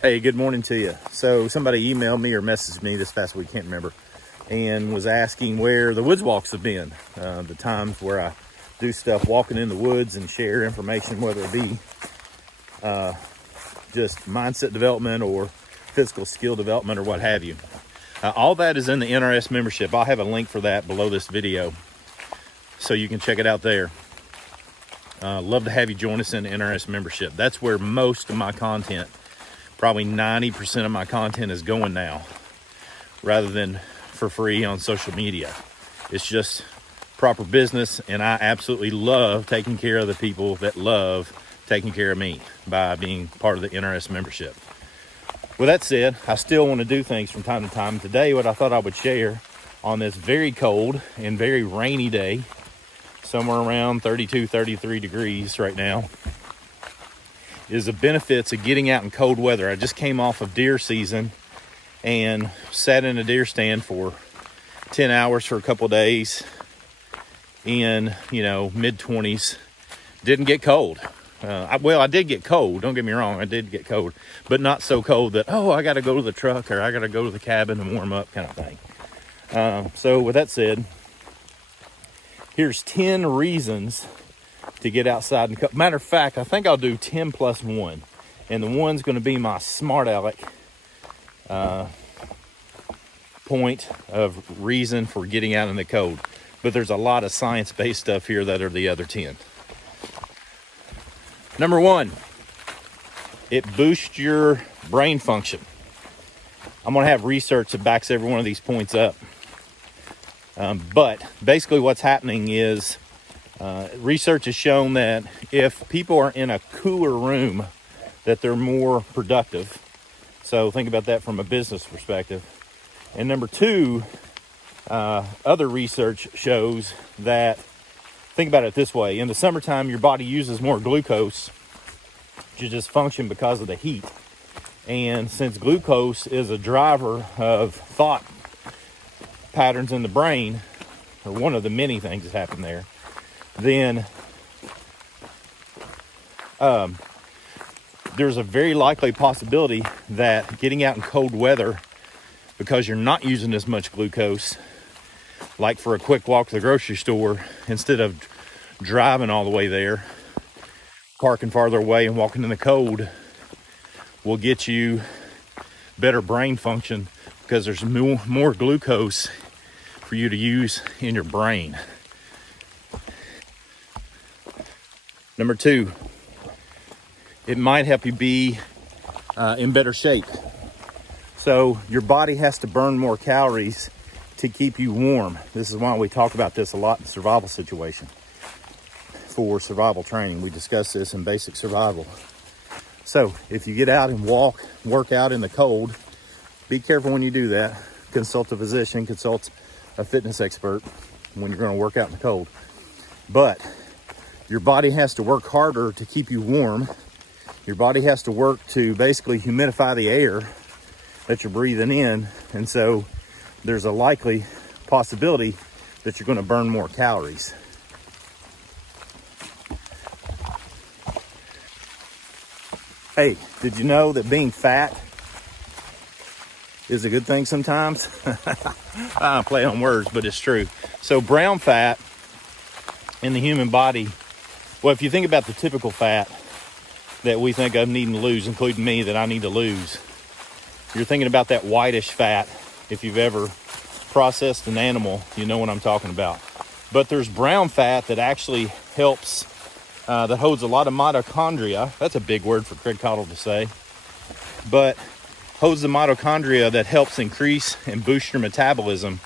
Hey, good morning to you. So somebody emailed me or messaged me this past week, can't remember, and was asking where the woods walks have been. The times where I do stuff walking in the woods and share information, whether it be just mindset development or physical skill development or what have you. All that is in the NRS membership. I'll have a link for that below this video so you can check it out there. Love to have you join us in the NRS membership. That's where most of my content, probably 90% of my content, is going now, rather than for free on social media. It's just proper business, and I absolutely love taking care of the people that love taking care of me by being part of the NRS membership. With that said, I still want to do things from time to time. Today, what I thought I would share on this very cold and very rainy day, somewhere around 32, 33 degrees right now, is the benefits of getting out in cold weather. I just came off of deer season and sat in a deer stand for 10 hours for a couple of days in, mid-20s. Didn't get cold. I did get cold. Don't get me wrong. I did get cold, but not so cold that, I got to go to the truck or I got to go to the cabin and warm up kind of thing. So with that said, here's 10 reasons to get outside. And matter of fact, I think I'll do 10 plus 1. And the one's going to be my smart aleck point of reason for getting out in the cold. But there's a lot of science-based stuff here that are the other 10. Number 1, it boosts your brain function. I'm going to have research that backs every one of these points up. But basically what's happening is research has shown that if people are in a cooler room, that they're more productive. So think about that from a business perspective. And number 2, other research shows that, think about it this way. In the summertime, your body uses more glucose to just function because of the heat. And since glucose is a driver of thought patterns in the brain, or one of the many things that happen there, then there's a very likely possibility that getting out in cold weather, because you're not using as much glucose, like for a quick walk to the grocery store, instead of driving all the way there, parking farther away and walking in the cold, will get you better brain function because there's more glucose for you to use in your brain. Number 2, it might help you be in better shape. So your body has to burn more calories to keep you warm. This is why we talk about this a lot in survival situation. For survival training, we discuss this in basic survival. So if you get out and work out in the cold, be careful when you do that. Consult a physician, consult a fitness expert when you're going to work out in the cold. But your body has to work harder to keep you warm. Your body has to work to basically humidify the air that you're breathing in. And so there's a likely possibility that you're going to burn more calories. Hey, did you know that being fat is a good thing sometimes? I play on words, but it's true. So brown fat in the human body, well, if you think about the typical fat that we think of needing to lose, including me, that I need to lose, you're thinking about that whitish fat. If you've ever processed an animal, you know what I'm talking about. But there's brown fat that actually helps, that holds a lot of mitochondria. That's a big word for Craig Cottle to say. But holds the mitochondria that helps increase and boost your metabolism.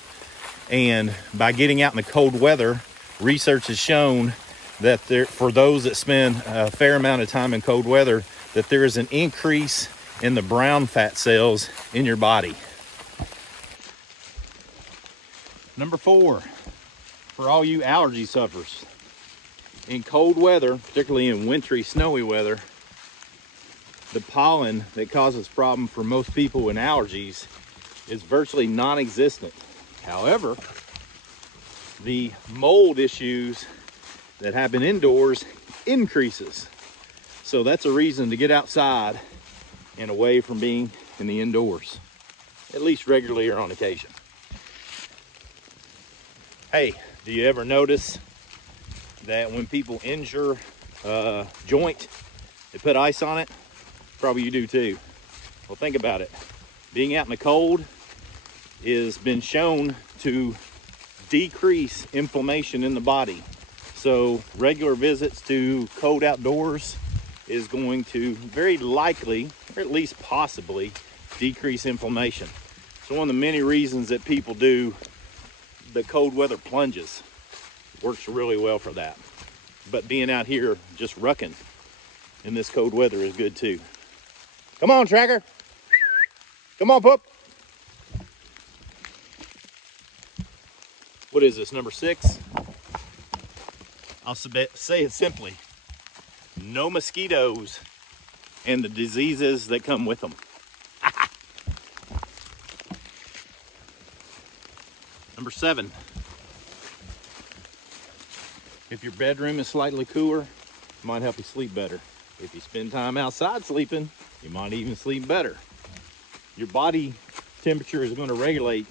And by getting out in the cold weather, research has shown that for those that spend a fair amount of time in cold weather, that there is an increase in the brown fat cells in your body. Number 4, for all you allergy sufferers, in cold weather, particularly in wintry, snowy weather, the pollen that causes problem for most people in allergies is virtually non-existent. However, the mold issues that happen indoors increases. So that's a reason to get outside and away from being in the indoors, at least regularly or on occasion. Hey, do you ever notice that when people injure a joint, they put ice on it? Probably you do too. Well, think about it. Being out in the cold has been shown to decrease inflammation in the body. So regular visits to cold outdoors is going to very likely, or at least possibly, decrease inflammation. So one of the many reasons that people do the cold weather plunges works really well for that. But being out here just rucking in this cold weather is good too. Come on, Tracker. Come on, pup. What is this, number 6? I'll say it simply. No mosquitoes and the diseases that come with them. Number 7. If your bedroom is slightly cooler, it might help you sleep better. If you spend time outside sleeping, you might even sleep better. Your body temperature is going to regulate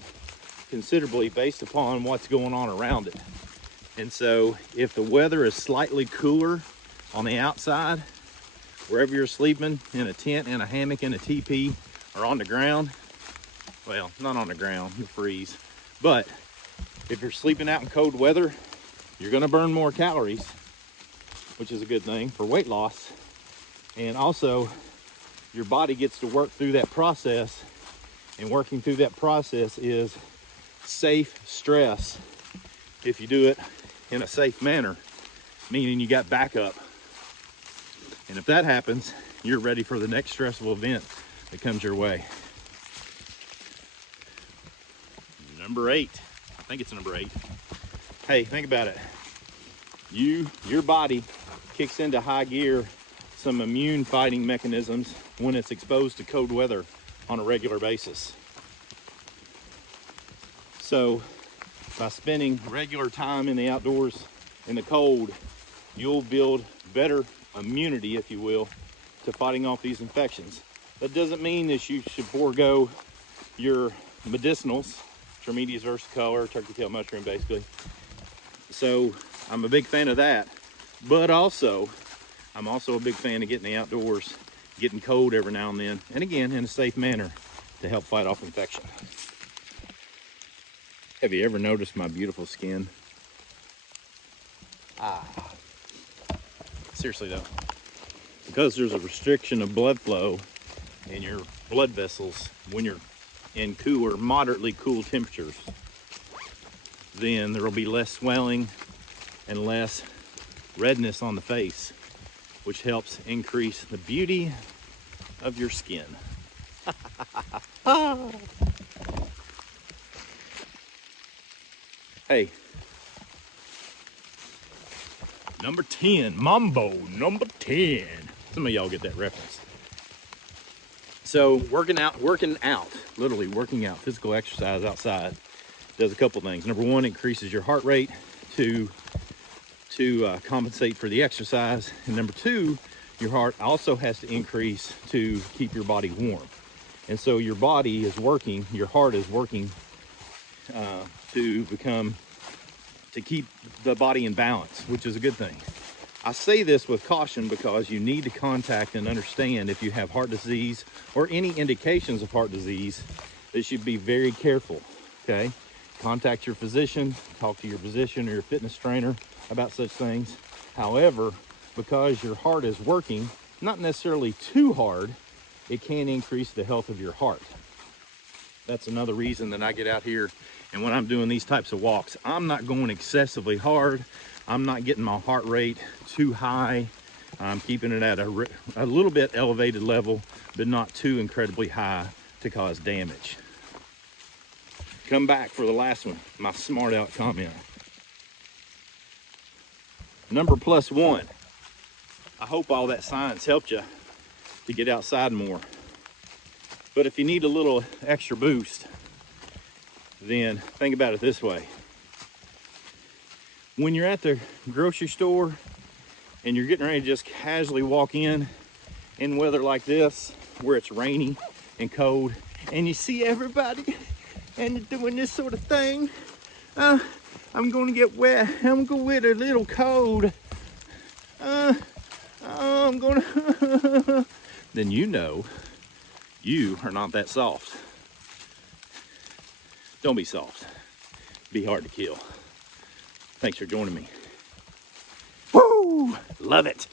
considerably based upon what's going on around it. And so if the weather is slightly cooler on the outside, wherever you're sleeping, in a tent, in a hammock, in a teepee, or on the ground, well, not on the ground, you'll freeze. But if you're sleeping out in cold weather, you're gonna burn more calories, which is a good thing for weight loss. And also, your body gets to work through that process, and working through that process is safe stress if you do it in a safe manner, meaning you got backup. And if that happens, you're ready for the next stressful event that comes your way. Number 8, I think it's number 8. Hey, think about it. Your body kicks into high gear some immune fighting mechanisms when it's exposed to cold weather on a regular basis. So by spending regular time in the outdoors in the cold, you'll build better immunity, if you will, to fighting off these infections. That doesn't mean that you should forego your medicinals, Trametes versicolor, turkey tail mushroom, basically. So I'm a big fan of that, but I'm also a big fan of getting the outdoors, getting cold every now and then, and again, in a safe manner to help fight off infection. Have you ever noticed my beautiful skin? Seriously though, because there's a restriction of blood flow in your blood vessels when you're in cooler, moderately cool temperatures, then there will be less swelling and less redness on the face, which helps increase the beauty of your skin. Hey, number 10, Mambo, number 10. Some of y'all get that reference. So working out, literally working out, physical exercise outside does a couple things. Number 1, increases your heart rate to compensate for the exercise. And number 2, your heart also has to increase to keep your body warm. And so your body is working, your heart is working to keep the body in balance, which is a good thing. I say this with caution because you need to contact and understand if you have heart disease or any indications of heart disease, that you should be very careful, okay? Contact your physician, talk to your physician or your fitness trainer about such things. However, because your heart is working, not necessarily too hard, it can increase the health of your heart. That's another reason that I get out here, and when I'm doing these types of walks, I'm not going excessively hard. I'm not getting my heart rate too high. I'm keeping it at a little bit elevated level, but not too incredibly high to cause damage. Come back for the last one, my smart out comment. Number +1. I hope all that science helped you to get outside more. But if you need a little extra boost, then think about it this way. When you're at the grocery store and you're getting ready to just casually walk in weather like this, where it's rainy and cold, and you see everybody and they're doing this sort of thing, I'm gonna get wet, I'm gonna get a little cold, I'm gonna, then you know you are not that soft. Don't be soft. Be hard to kill. Thanks for joining me. Woo! Love it.